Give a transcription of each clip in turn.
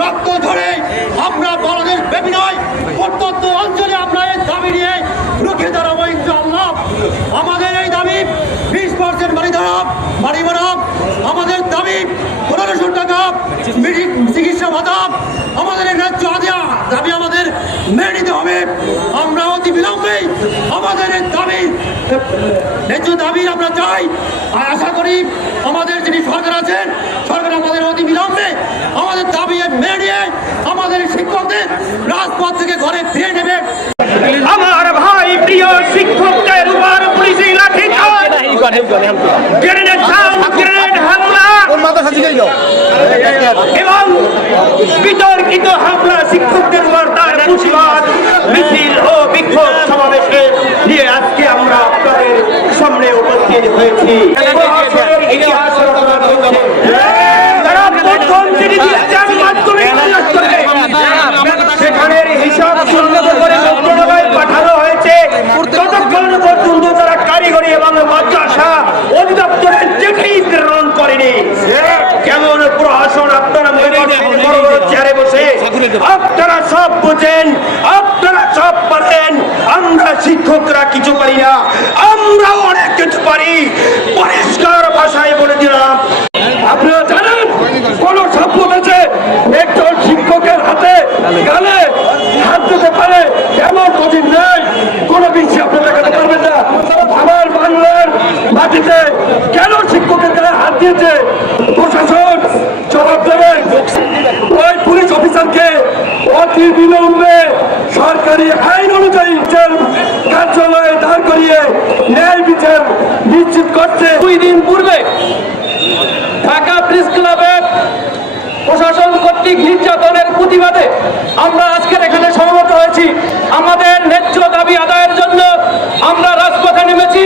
রক্ত ধরে আমরা বাংলাদেশ ব্যাপী নয়, প্রত্যন্ত অঞ্চলে আমরা এই দাবি নিয়ে রুখে দাঁড়াবো, ইনশাআল্লাহ। আমাদের এই দাবি, বিশ পার্সেন্ট বাড়ি দাঁড়াব বাড়ি বাড়াব আমাদের দাবি, পনেরোশো টাকা চিকিৎসা ভাতা আমাদের ন্যায্য দাবি আমাদের মেনে নিতে হবে। আমরা অতি বিলম্বে আমাদের দাবি, ন্যায্য দাবি আমরা চাই। আর আশা করি আমাদের যিনি সরকার আছেন, সরকার আমাদের অতি বিলম্বে আমাদের দাবি মেনে নিয়ে আমাদের শিক্ষকদের রাজপথ থেকে ঘরে ফিরে নেবে আমার ভাই প্রিয় শিক্ষকদের উপর পুলিশি লাঠি গ্রেনেড গ্রেনেড হামলা এবং বিতর্কিত হামলা শিক্ষকদের উপর তার প্রতিবাদ মিছিল ও বিক্ষোভ সমাবেশে নিয়ে আজকে আমরা আপনাদের সামনে উপস্থিত হয়েছি ইতিহাস রচনা আপনারা সব বোঝেন, আপনারা সব পারেন, আমরা শিক্ষকরা কিছু পারি না, আমরাও অনেক কিছু পারি। পরিষ্কার ভাষায় বলে দিলাম। আপনারা জানেন, কোন একজন শিক্ষকের হাতে গালে হাত দিতে পারে এমন কঠিন নেই। কোন বিশ্বে আপনি দেখাতে পারবেন না। আমার বাংলার মাটিতে কেন অতি বিলম্বে সরকারি আইন অনুযায়ী কার্যালয়ে দাঁড় করিয়ে ন্যায় বিচার নিশ্চিত করছে। দুই দিন পূর্বে ঢাকা প্রেস ক্লাবের প্রশাসন কর্তৃক নির্যাতনের প্রতিবাদে আমরা আজকের এখানে সমবেত হয়েছি। আমাদের ন্যায্য দাবি আদায়ের জন্য আমরা রাজপথে নেমেছি।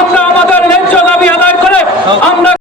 আমরা আমাদের ন্যায্য দাবি আদায় করে আমরা